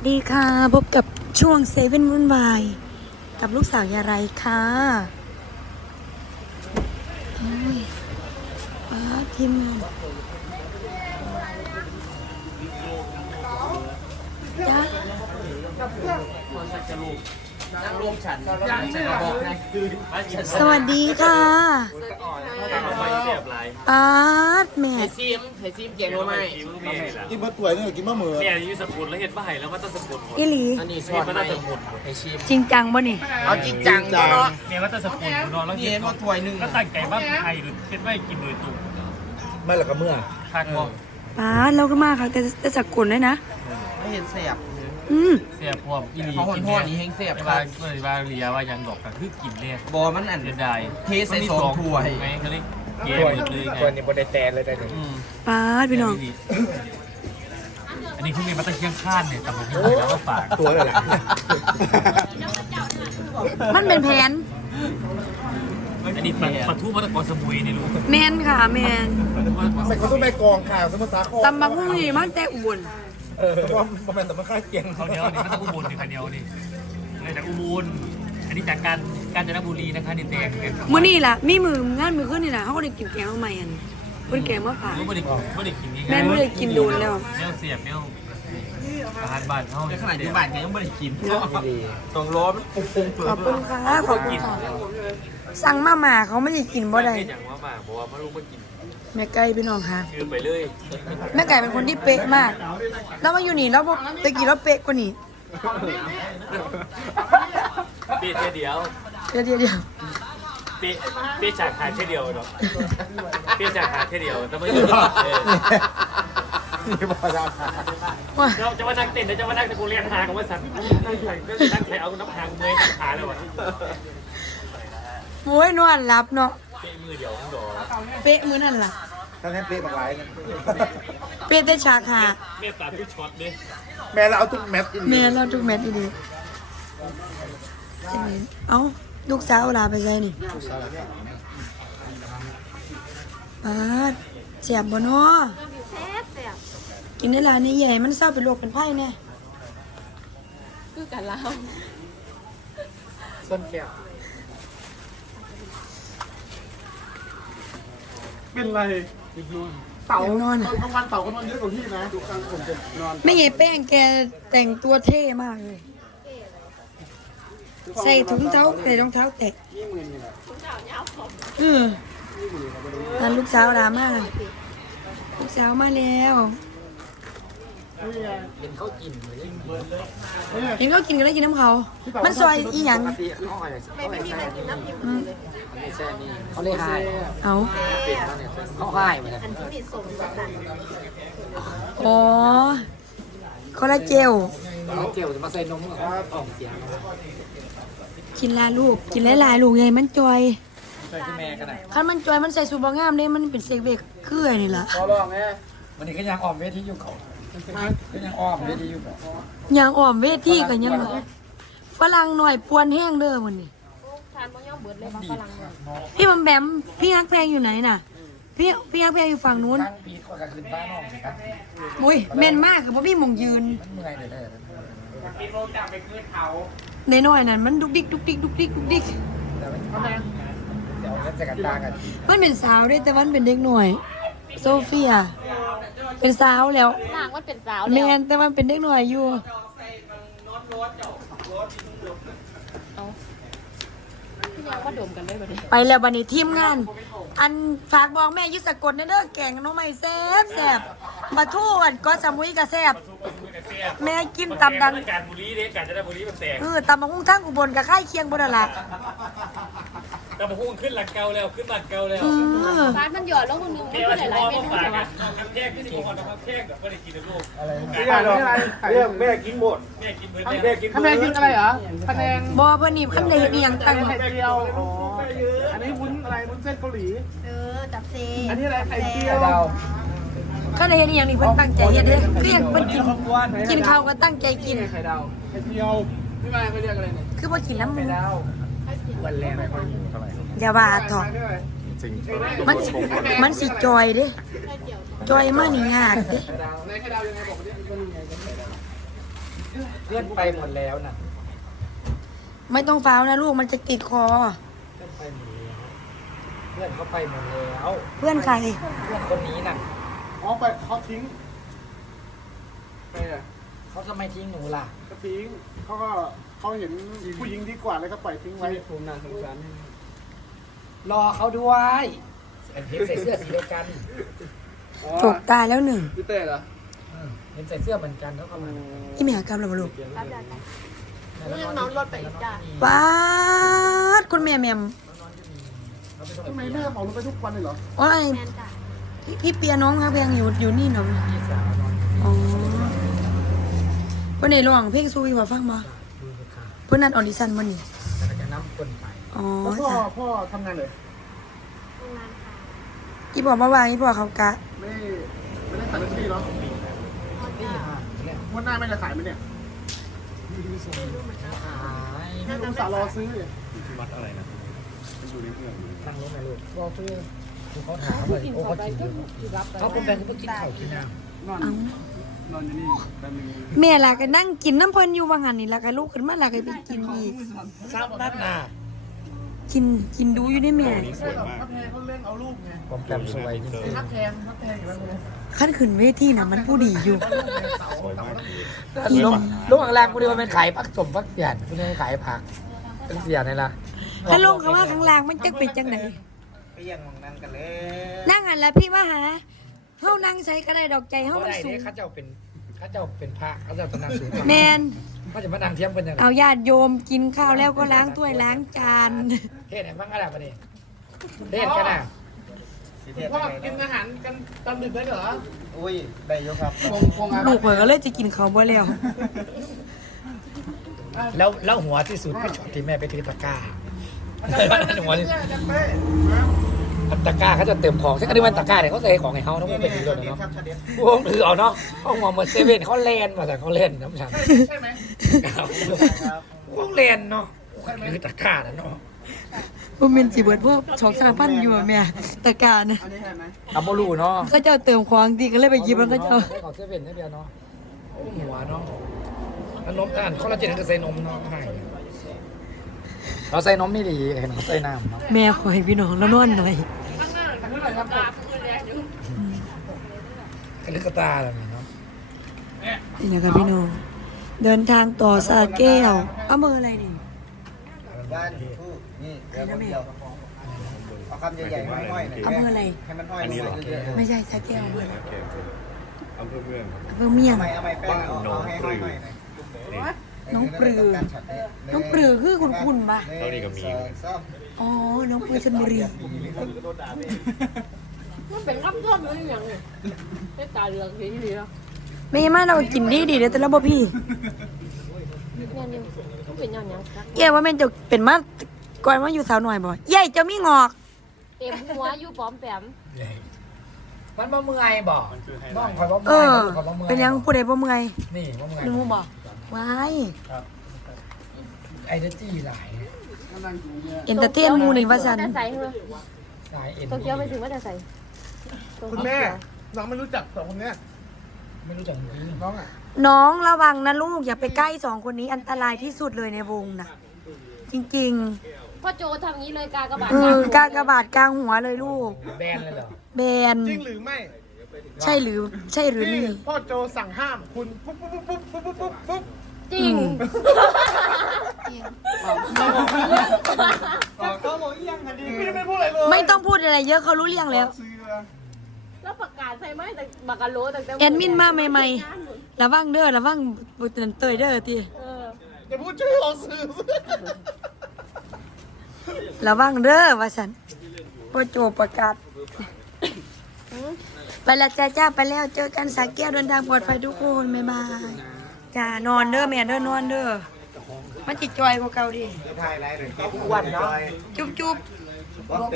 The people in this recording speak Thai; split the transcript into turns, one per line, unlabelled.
ดีค่ะพบกับช่วงเซเว่นวุ่นวายกับลูกสาวยาไรค่ะโอ้ยทีมงานจ้าสวัสดีค่ะแม่
ไข่ซีมเก่งรู้ไหม
กินมะกล้วยนี่กินมะเหมือ
เนี่ยอยู่สกุลแล้วเห็นว่าไห่แล้วว่าต้องสกุลหมด
อีหลี
อันนี้ชอบไหมไข่ซีม
จริงจังบ่นี่
เอาจริงจังเนาะ
เนี่ยว่าต้องสกุลนอนแล้ว
นี่เห็นว่าถ้วยหนึ่ง
ก็ตั้งใจว่าไห่หรือคิดว่ากินโดยตุ่ม
ไม่หรอกกับเมื่อ
คาดมอง
เราก็มากค่ะแต่จักกุลด้วยนะ
ไม่เห็นแสบ
เสียพวกอีหลี
เขาห่อนๆนี่แห้งแสบ
ว่าก็เลยว่าเรียว่ายังดอกกันคือกินเนี่ย
บอมันอัน
เสียดาย
เทใส่ซองถ้วย
ไงเขาเรียกเย่หมดเลยไง
ตัวนี้บนได้แตนเลยได้เลย
พี่น้อง
อันนี้เพิ่งเรียนมาตั้งเชียงคานเนี่ยแต่ผมยังแล้วก็ฝาก
ตัวเลยแหละ
มันเป็นแผน
อันนี้ปะทุมาตะกอนสมุยนี่รู้
แมนค่ะแมน
ใส่เขาต้องไปกองข่าวสมุทรสาคร
ตำบักหุ่งนี่มันแต่อุบล
เพราะว่าประมาณแต่มันค่าเกียง
เขาเดียวนี่มันต้องอุบลนี่คันเดียวนี่เลยจากอุบลอันนี้จากกาญจนบุรีนะคะนี่แตงกัน
มื้อนี้ล่ะมีงานมือขึ้นนี่ล่ะเขาก็ได้กินแกงมาใหม่อันเพิ่นแกงมาฝาก
ไม่ได้กินง่าย
แม่ไม่ได้กินโดนแล้ว
เนี่ยเสียบเนี่ยอาหารบ้านเขา
ในขณะที่บ้านยังไม่ได้กินต้องร้อนปุ้งเปลื
ข
อ
อบคุณค่ะขอบคุณค่ะสั่งมาม่าเขาไม่ได้กินบ่ได้
อย่างว่ามาบอกว่าไม่รู้ว่ากิน
แม่ไก่พี่น้องค่ะ
คือไปเลย
แม่ไก่เป็นคนที่เป๊ะมากแล้วมาอยู่นี่แล้วตะกี้เราเป๊ะกว่านี้
เปี้ยเดียว
เดี๋ยว
เปี้ยจากหาแค่เดียวเนาะเปี้ยจากหาแค่เดียวแต่ไม่
นี่บอกได้
ว่า
จะมานั่งเต้นจะมานั่งตะกูเรียนหาของว่าสัตว์นั่งใช้เอาน้ำหางเมย์ขาเลยวะ
โอ้ยนอนรับเนาะ
เปี้ยมือเดียวทั้งดอก
เป๊ะมื้อนั่นล่ะ
ท่านให้เป๊ะมากหลายกัน
เป๊ะแต่ฉากหา
เมตตาทุกช็อตดิ
แม่เราเอาทุกแมท
แม่เราทุกแมตช์ดีเอ้าลูกสาวลาไปใส่นี่เสียบบ่เนาะกินได้หลายนี่ใหญ่มันเศร้าเป็นโรคเป็นไข้แน่
คือกันแล้ว
ส้นแก้วเป็นไรเต่า
ยังนอน
กลางวันเต่าก็นอนเยอะกว่าพี่นะดูกลางผมจะนอน
ไม่ใหญ่แป้งแกแต่งตัวเท่มากเลย ใส่ถุงเท้าใส่รองเท้าแตะนั่นลูกสาวลามากลูกสาวมาแล้วเห็นเขากินกันแล้วกินน้ำเขามันซอยอีหยัง
เขาเลยหาย
เอา
เขาหายเหมือนกัน
อ๋อคอลลาเจล
เขาเกี่ยวจะมาใส่นมกับออกเสียง
กินลาลูกกินหลายๆลูกใหญ่มันจอย
ใส่ที่แม่กันไหน
คันมันจอยมันใส่สูบงามเลยมันเป็นเซกเบกคือไอ้นี่ล่ะ
พอลองไงวันนี้ก็ยังออมเวทีอยู่เขาก็ยังออมเวทีอยู่เขา
ยางอ้อมเวทีกันยังฝรั่งหน่อยปวนแห้งเด้อมันนี่
ทานมะย่อเบิดเลยมาฝรั่งเนี่ย
พี่บำแบมพี่ฮักแพงอยู่ไหนน่ะพี่ฮักแพงอยู่ฝั่งนู้น
ตั้งปีกว่ากันคืนบ้านนอกสิครับ
อุ้ยแม่นมากค่ะเพราะพี่มงยืน
มันเมื่อยเลยได้
ในน้อยนั่นมันดุกดิกดุกดิกดุกดิกดุกดิก
แต่มันเดี๋ยวเงินจะกันตากัน
มันเป็นสาวด้วยแต่มันเป็นเด็กหน่อย โซเฟียเป็นสาวแล้ว
ล่างมันเป็นสาว
แม
แล้ว
นแต่มันเป็นเด็กหน่อยอยู่
พี่ยังว่าดมกันได้บ่เนี่ย
ไปแล้วบันนี้ทีมงาน อันฝากบอกแม่ยุสกลเด้อแกงน้องใหม่แซ่บแซ่บมาทู่อันก็สมุยก็แซ่บแม่กินตำดัง
การบุรีเด็กการจะได้บุรีมันแตก
ตำบักหุ่งทั้งอุบลกับค่ายเคียงบ่นั่นล่ะ
แต่ผมขึ้นหลักเก่าแล้วขึ้นหลักเก่าแล้ว
บ้านมันหยอดลงมึงนึงมัน
เดี๋ยว
คือห
สิ
ลาย
พ่อ
ๆเม
มา
นู
ฝาก
แต่ว่า
คำแยกที่สิบคนคำแยกแบบไม่ได้กินในโลก
ไม่ได้หรอกเรื่องแม่กินหมด
แม่กินเบิร์ด
แม่กิน
คะแนนกินอะไรเหรอคะแนน
บ่เพิ่นนี่เพิ่นได้เฮ็ดอีหยังตั้ง
ไข่เจียวอ๋ออันนี้วุ้นอะไรวุ้นเส้นเกาหลี
จับเซ
อันนี้อะไรไข่เจียว
เพิ่นได้เฮ็ดอีหยังนี่เพิ่นตั้งใจเฮ็ดเด้คือหยังเพิ่นกินข้าวก็ตั้งใจกิน
ไข่ดาวไข่เจียวพี่มาเขาเรียกอะไรเนี่ย
คือบ่กินน้ำหมู
ดาว
วันแรกเลยคน
อย่าว่าเถอะมันสิจอยเด้จอยมานี่ยากเด้
ไข่ดาวในไข่ดาวยังไงบอกดิ
เพื่อนไปหมดแล้วน่ะ
ไม่ต้องฟ้าวนะลูกมันจะติดคอ
เพื่อนไปหมดแล้วเพื่อนเขาไปหมดแล้ว
เพื่อนใคร
เพื่อนคนนี้น่ะ
อ๋อไปเขาทิ้งไปอ่ะ
เขาจะไม่ทิ้งหนูล่ะ
ก็ทิ้งเขาเห็นผู้หญิงดีกว่าเลยก็ปล่อยทิ้งไว้ผมน่าสงสาร
รอเขาด้วยเห็นใส่เสื้อสีเดียวกัน
จบตายแล้วหนึ่ง
พี่เต้เหรอ
เห็นใส่เสื้อเหมือนกันเขาเข้ามา
อีเมียกรรมเราลูก
รับได้จ้ะเรื่องน้องรถไปอีกจ้ะ
ป้าดคุณแม่แม่ม
ทำไมแม่เหมารถไปทุกวันเลยเหรอ
โอ้ย
แมนจ้ะ
พี่เปียน้องครับเพียงอยู่นี่เนาะ
พี่สาวนอน
อ๋อวันไหนร้องเพลงซูวีว่าฟังบ่
ดูสิค่ะ
เพื่อนนัดออดิชั่นวันนี้
แต่ก็จะน้ำคนไป
อ๋อ
แล้วพ่อ
จ้ะ
พ่อทำงานเลย
ทำงานค่ะ
อีบอกมาวางอีบอกเขากะ
ไม่ได้ขายลอตเตอรี่เหรอ
นี่ค่ะเนี่ย
งวันหน้าไม่จะขายไหมเนี่ย
ขาย
พี่ลุงสาวรอซื้อเลย
วัดอะไรนะ
นั่งรถไหนลูกรอเพื่อนดูเขาถามเลยโอ้เขากินเลยเขาเป็นแบงค์เขากินข้าวกินน้
นอน
เอ้าน
อนอยู่นี่แป๊บนึง
แม่ล่ะก็นั่งกินน้ำเพิ่นอยู่ว่างั้นนี่ล่ะก็ลูกขึ้นมาล่ะก็ไปกินอีก
ำทราบนัดน่ะ
กินดูอยู่ได้แม่
ใช่หรอกถ้าแพงเขาเล่นเอาลูกไง
ผมแปมสวยจริง
ถ้าแพงอยู่แล้วเลย
ขั้นขึ้นเวทีน่ะมันผู้ดีอยู่
ๆลุงอังแรงกูดีว่าเป็นขายผักสมผักเสียนกูไม่ขายผักเป็นเสียนเลยล่ะ
ถ้าลงเขาว่าข้างล่างมันจักเป็นจังไหน
ไปยังมองนั่งกันเลย
นั่งอันละพี่มาหาเฮานั่งใช้ก็ได้ดอกใจเฮา
เขา
มัน
ได้
สู
เนี่
ง
ยเขาเจ้าเป็นพระเขาเจ้าตำนานสูง
แมน
เขาจะมานั่งเทียมกันยังไง
เอาญาติโยมกินข้าวแล้วก็ล้างถ้วยล้างจาน
เทศไหนบ้างอะไรมาเนี่ยเทศกันน่ะ
พ่อกินอาหารกันตอนดึกได้เหรอ
อุ้ยได้ยกครับ
คงอะไร
ลูกเผยก็เลยจะกินข้าวบ่แล้ว
แล้วหัวที่สุดก็ช็อตที่แม่ไปถือตะกร้าหัวที่ตะกร้าเขาจะเติมของใช่กันที่มันตะกร้าเนี่ยเขาใส่ของให้เขาต้องเป็นถือเลยเนาะพวกถือเอาเนาะเขาหัวเหมือนเซเว่นเขาเล่นมาแต่เขาเล่นน้ำฉัน
ใช่ไหม
พวกเล่นเนาะถือตะกร้าเนาะ
บ่แม่นสิเบิดพวก2-3,000อยู่อะแม่ตะการน่ะ
อันนี้ใช่ไหม
อัมโบลูเนาะ
เขาเจ้าเติมของดีก็เลยไปหยิบมันก็เจ้า
ของเซเว่นนี่เดียวเนาะหัวเนาะนมอ่านเขาเราจะใส่นมเนาะให้เราใส่นมไม่ดีเห็นเขาใส่น้ำเนาะ
แม่ขอให้พี่น้องแล้วนอนหน่อย
เมื่อไหร่ครับ
กระลึกกระตาอะไรเนาะ
นี่นะครับพี่น้องเดินทางต่อสระแก้วอำเภออะไรนี่
บ้านผู้นี่เดี๋ยวคนเดียวเอาคำใหญ่ๆห้อยๆหน่อย
อำเภออะไร
ให้มันห้อยลงมาเรื่อย
ไม่ใช่สระแก้วอำเภออะไร
อำเภอเมือง
อำเภอเมียง
ทำไมแป้งเอาให้ห้อยๆหน่อย
น้องปลือ น้องปลือคือคุณคุณปะ
ตอนนี้ก็มี
อ๋อ น้องปลือชลบุรี
มันเป็นรับท่วมหรือยังไงได้ตาเหลืองทีเดียว
ไม่มาเรากินดีเดี๋ยวแต่ละบ่พี่
เนี่ยนี่ต้องเป็นอย่างยังครับ
เย่ว่าแม่นจะเป็นมาก่อนว่าอยู่สาวหน่อยบ่เย่จะมีงอก
เต็มหัวอยู่ปอมแปม
มันบ่เมื่อยบ่น้องคอยบ่
เอ
เมื่อย
อ
คอยบ่เมื่อย
เป็นยังผู้ใดบ่เมื่อย
นี่บ่เมื่อย
รู้บ่ว้าย
ไอเดจี้หลาย
เอนเตอร์เทนหมู่นี่ว่าซั่น
จะใส่เหรอ
สายเอ็น
โตเกียวไปถึงว่าจะใส่
คุณแม่น้องไม่รู้จักสองคนเนี้ย
ไม่รู้จักจริง
น้องอ่ะ
น้องระวังนะลูกอย่าไปใกล้สองคนนี้อันตรายที่สุดเลยในวงน่ะ จริง
พ่อโจทำงี้เลยกากระบาด
กากระบาดกลางหัวเลยลูก
แบนเลยเหรอ
แบน
จริงหรือไม่
ใช่หรือ
ที่
นี่
พ่อโจสั่งห้ามคุณปุ๊บปุ๊บปุ๊บปุ๊บปุ๊บปุ๊บปุ๊บ
จริง
พี่ไม่พูดอะไรเลย
ไม่ต้องพูดอะไรเยอะเขารู้เรื่องแล้ว
แล้วประกาศใส่ไหมแต่บักกะโลแต่
แอดมินมาใหม่ๆระวังเด้อระวังบุตรเตยเด้อที
อย่าพูดชื่อเราซื้อ
ระวังเด้อว่าสันพ่อโจประกาศ ไปและจ้าไปแล้วเจอกันสาแก้วเดินทางปลอดภัยทุกคนบ๊ายบายจ้านอนเด้อแม่เด้อนอนเด้อมันจิตจอยกว่าเก่าดิ
ถ่ายอะไรหรือ
อ้วนเนาะ
จุ๊บ